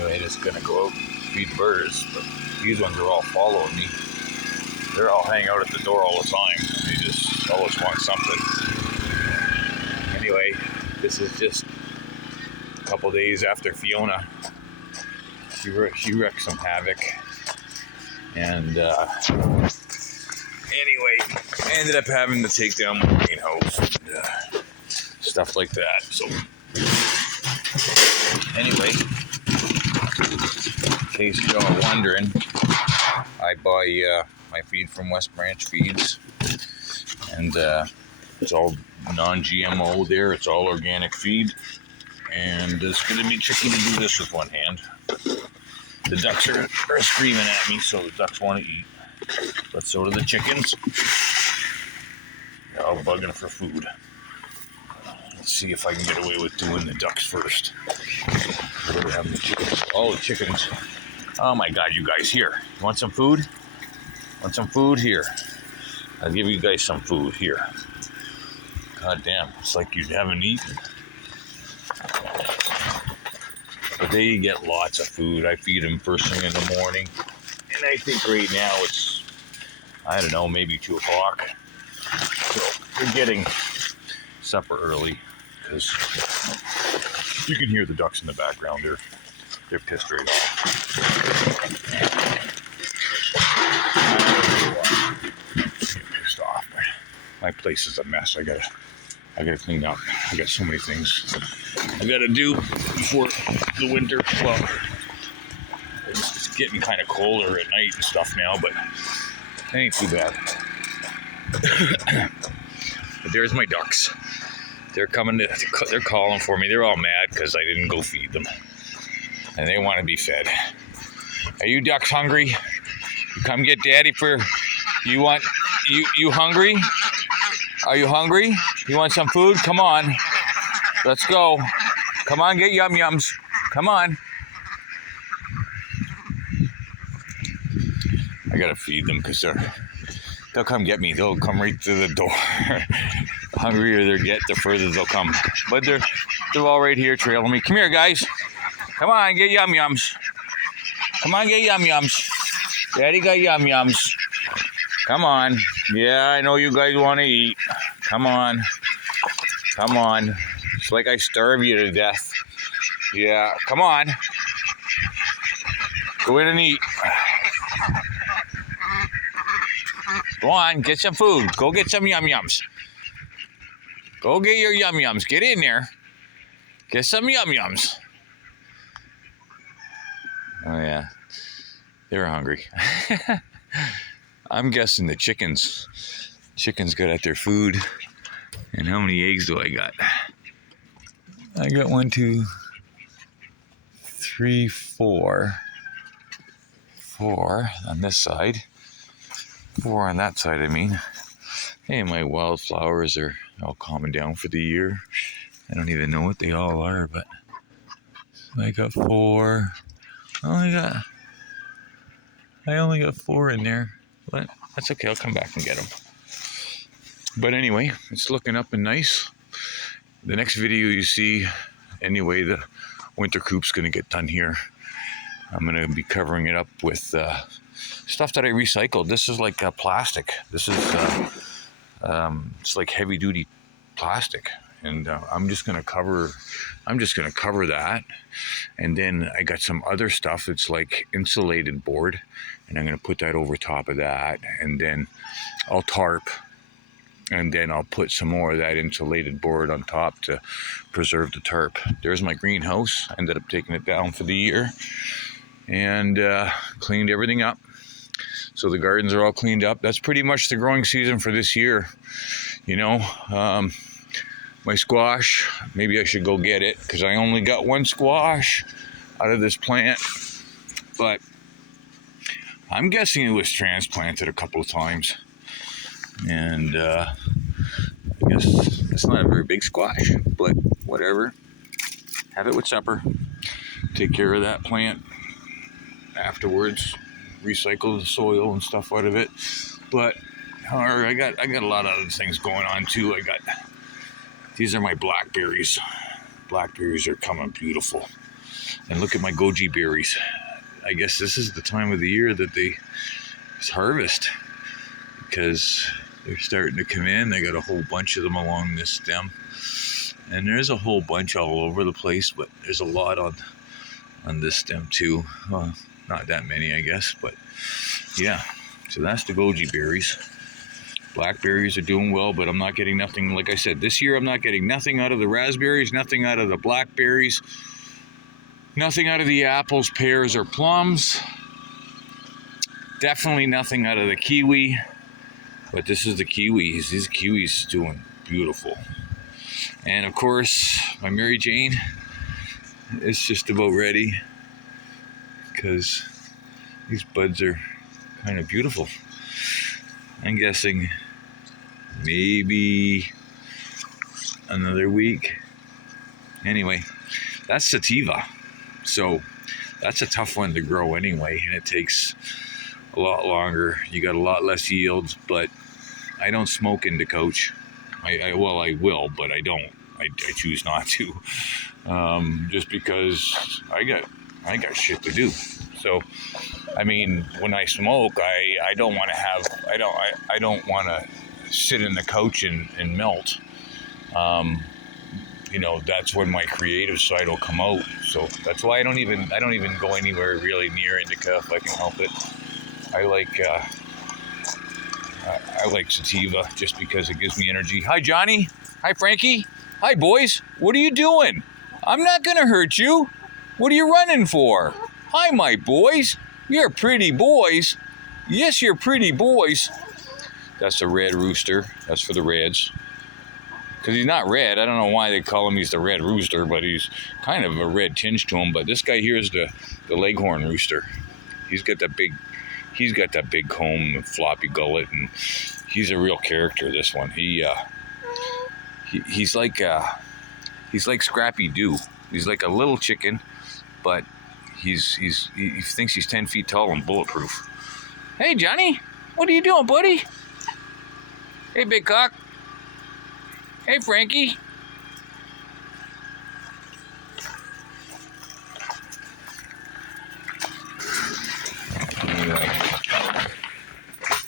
Anyway, just gonna go out and feed birds, but these ones are all following me. They're all hanging out at the door all the time. They just always want something. Anyway, this is just a couple days after Fiona. She wrecked some havoc. And anyway, I ended up having to take down my greenhouse and stuff like that. So anyway, in case y'all are wondering, I buy my feed from West Branch Feeds, and it's all non-GMO there. It's all organic feed, and it's going to be tricky to do this with one hand. The ducks are screaming at me, so the ducks want to eat, but so do the chickens. They're all bugging for food. Let's see if I can get away with doing the ducks first. The chickens. Oh, the chickens. Oh my God, you guys, here. You want some food? Want some food? Here. I'll give you guys some food. Here. God damn, it's like you haven't eaten. But they get lots of food. I feed them first thing in the morning. And I think right now it's, I don't know, maybe 2 o'clock. So they're getting supper early because you can hear the ducks in the background. They're pissed right off. They're pissed off. My place is a mess. I gotta clean up. I got so many things I gotta do before the winter. Well, it's getting kind of colder at night and stuff now, but it ain't too bad. But there's my ducks. They're they're calling for me. They're all mad because I didn't go feed them, and they want to be fed. Are you ducks hungry? You come get daddy for. You hungry? Are you hungry? You want some food? Come on. Let's go. Come on, get yum yums. Come on. I gotta feed them because they'll come get me. They'll come right through the door. The hungrier they get, the further they'll come. But they're all right here trailing me. Come here, guys. Come on, get yum yums. Come on, get yum yums. Daddy got yum yums. Come on. Yeah, I know you guys want to eat. Come on. Come on. It's like I starve you to death. Yeah, come on. Go in and eat. Go on, get some food. Go get some yum yums. Go get your yum yums. Get in there. Get some yum yums. Oh yeah, they're hungry. I'm guessing the chickens got at their food. And how many eggs do I got? I got 1, 2, 3, 4. 4 on this side. 4 on that side, I mean. Hey, my wildflowers are all calming down for the year. I don't even know what they all are, but I got 4. I only got 4 in there, but that's okay. I'll come back and get them. But anyway, it's looking up and nice. The next video you see, anyway, the winter coop's going to get done here. I'm going to be covering it up with stuff that I recycled. This is like plastic. This is it's like heavy duty plastic, and I'm just going to cover that. And then I got some other stuff. It's like insulated board, and I'm going to put that over top of that, and then I'll tarp. And then I'll put some more of that insulated board on top to preserve the tarp. There's my greenhouse. I ended up taking it down for the year and cleaned everything up. So the gardens are all cleaned up. That's pretty much the growing season for this year. You know, my squash, maybe I should go get it because I only got 1 squash out of this plant. But I'm guessing it was transplanted a couple of times. And I guess it's not a very big squash, but whatever. Have it with supper. Take care of that plant afterwards. Recycle the soil and stuff out of it. But I got a lot of other things going on too. These are my blackberries. Blackberries are coming beautiful. And look at my goji berries. I guess this is the time of the year that they harvest, because they're starting to come in. I got a whole bunch of them along this stem, and there's a whole bunch all over the place, but there's a lot on this stem too. Not that many, I guess, but yeah. So that's the goji berries. Blackberries are doing well, but I'm not getting nothing. Like I said, this year I'm not getting nothing out of the raspberries, nothing out of the blackberries, nothing out of the apples, pears, or plums. Definitely nothing out of the kiwi. But this is the kiwis. These kiwis doing beautiful. And of course, my Mary Jane is just about ready, because these buds are kind of beautiful. I'm guessing maybe another week. Anyway, that's sativa. So that's a tough one to grow anyway, and it takes a lot longer. You got a lot less yields, but I don't smoke into coach. I will, but I don't. I choose not to, just because I got shit to do. So, I mean, when I smoke, I don't want to have, I don't want to sit in the couch and melt. You know, that's when my creative side will come out. So that's why I don't even go anywhere really near indica if I can help it. I like sativa just because it gives me energy. Hi, Johnny. Hi, Frankie. Hi, boys. What are you doing? I'm not gonna hurt you. What are you running for? Hi, my boys. You're pretty boys. Yes, you're pretty boys. That's a red rooster. That's for the reds. Because he's not red. I don't know why they call him he's the red rooster, but he's kind of a red tinge to him. But this guy here is the Leghorn Rooster. He's got that big comb and floppy gullet, and he's a real character, this one. He's like Scrappy Doo. He's like a little chicken, but he thinks he's 10 feet tall and bulletproof. Hey, Johnny, what are you doing, buddy? Hey, Big Cock. Hey, Frankie. Anyway,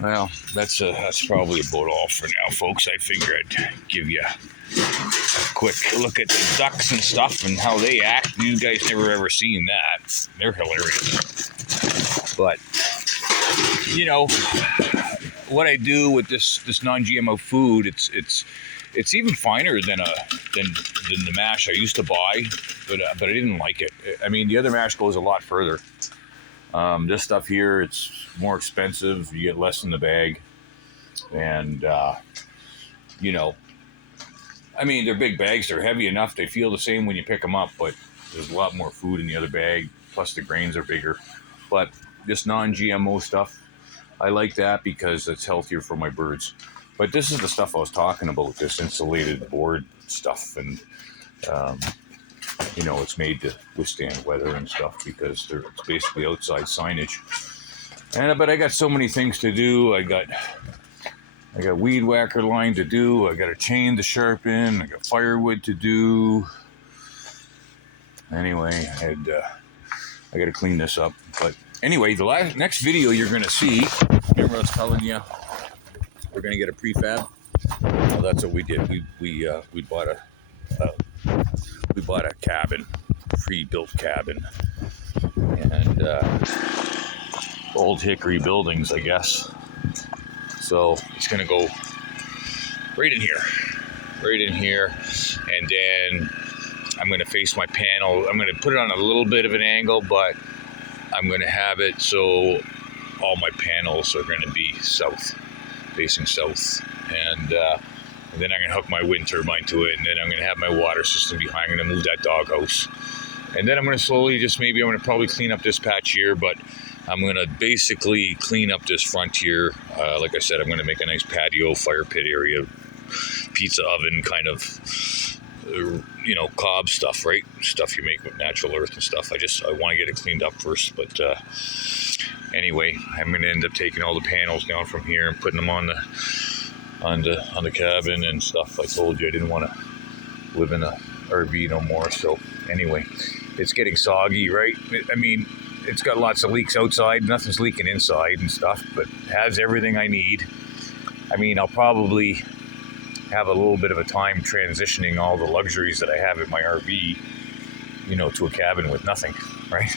well, that's probably about all for now, folks. I figure I'd give you a quick look at the ducks and stuff and how they act. You guys never ever seen that. They're hilarious. But you know what I do with this non-GMO food, it's even finer than the mash I used to buy, but I didn't like it. I mean, the other mash goes a lot further. This stuff here, it's more expensive. You get less in the bag, and you know, I mean, they're big bags. They're heavy enough. They feel the same when you pick them up, but there's a lot more food in the other bag. Plus, the grains are bigger. But this non-GMO stuff, I like that because it's healthier for my birds. But this is the stuff I was talking about, this insulated board stuff. And, you know, it's made to withstand weather and stuff because it's basically outside signage. But I got so many things to do. I got weed whacker line to do. I got a chain to sharpen. I got firewood to do. Anyway, I got to clean this up. But anyway, the next video you're going to see, remember I was telling you, we're going to get a prefab. Well, that's what we did. We bought a cabin, pre-built cabin, and old hickory buildings, I guess. So it's going to go right in here, and then I'm going to face my panel. I'm going to put it on a little bit of an angle, but I'm going to have it so all my panels are going to be facing south, and then I'm going to hook my wind turbine to it, and then I'm going to have my water system behind. I'm going to move that doghouse, and then I'm going to slowly I'm going to probably clean up this patch here, but I'm going to basically clean up this front here. Like I said, I'm going to make a nice patio, fire pit area, pizza oven kind of, you know, cob stuff, right? Stuff you make with natural earth and stuff. I want to get it cleaned up first, but anyway, I'm going to end up taking all the panels down from here and putting them on the cabin and stuff. I told you I didn't want to live in a RV no more. So anyway, it's getting soggy, right? I mean, it's got lots of leaks outside, nothing's leaking inside and stuff, but has everything I need. I mean, I'll probably have a little bit of a time transitioning all the luxuries that I have in my RV, you know, to a cabin with nothing, right?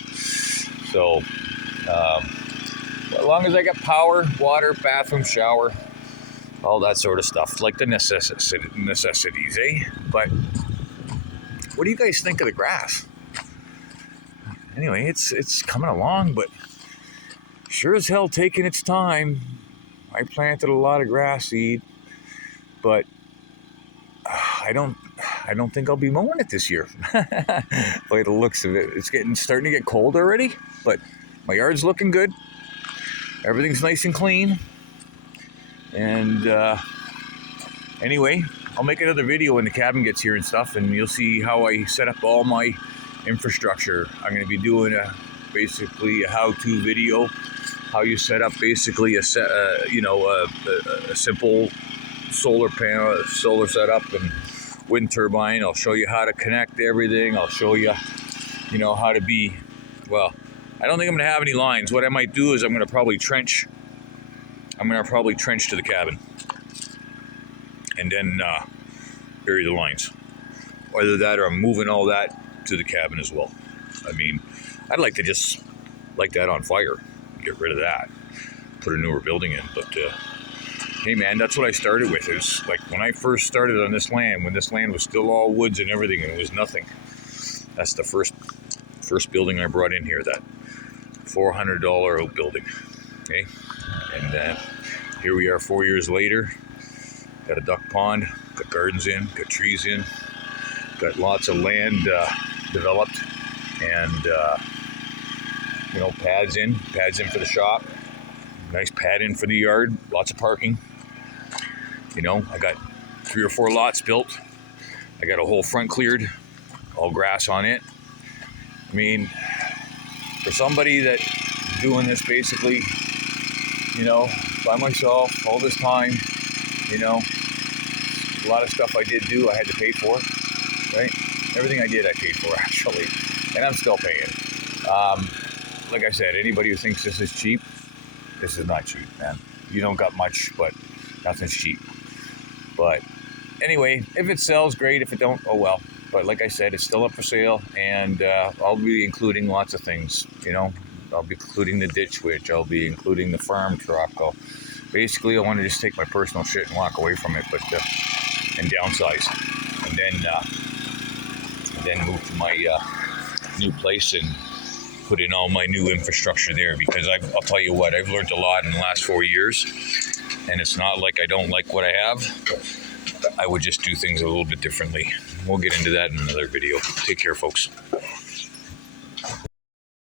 So, as long as I got power, water, bathroom, shower, all that sort of stuff, like the necessities, eh? But what do you guys think of the grass? Anyway, it's coming along, but sure as hell taking its time. I planted a lot of grass seed, but I don't think I'll be mowing it this year. By the looks of it, it's starting to get cold already, but my yard's looking good. Everything's nice and clean. And anyway, I'll make another video when the cabin gets here and stuff, and you'll see how I set up all my infrastructure. I'm going to be doing basically a how-to video, how you set up basically a simple solar panel, solar setup, and wind turbine. I'll show you how to connect everything. I'll show you, how to be. Well, I don't think I'm going to have any lines. What I might do is I'm going to probably trench to the cabin, and then bury the lines. Either that, or I'm moving all that to the cabin as well. I mean, I'd like to just light that on fire, get rid of that, put a newer building in. But hey man, that's what I started with. Is like when I first started on this land, when this land was still all woods and everything, and it was nothing. That's the first building I brought in here, that $400 outbuilding. Okay, and here we are 4 years later. Got a duck pond, got gardens in, got trees in, got lots of land developed, and pads in for the shop, nice pad in for the yard, lots of parking. I got 3 or 4 lots built. I got a whole front cleared, all grass on it. I mean, for somebody that's doing this basically, by myself all this time, a lot of stuff I did do, I had to pay for, right? Everything I did, I paid for, actually, and I'm still paying. Like I said, anybody who thinks this is cheap, this is not cheap, man. You don't got much, but nothing's cheap. But anyway, if it sells, great. If it don't, oh well. But like I said, it's still up for sale, and I'll be including lots of things, I'll be including the ditch witch. I'll be including the farm truck. Basically, I want to just take my personal shit and walk away from it, but and downsize, and then move to my new place and put in all my new infrastructure there. Because I'll tell you what, I've learned a lot in the last 4 years, and it's not like I don't like what I have. I would just do things a little bit differently. We'll get into that in another video. Take care, folks.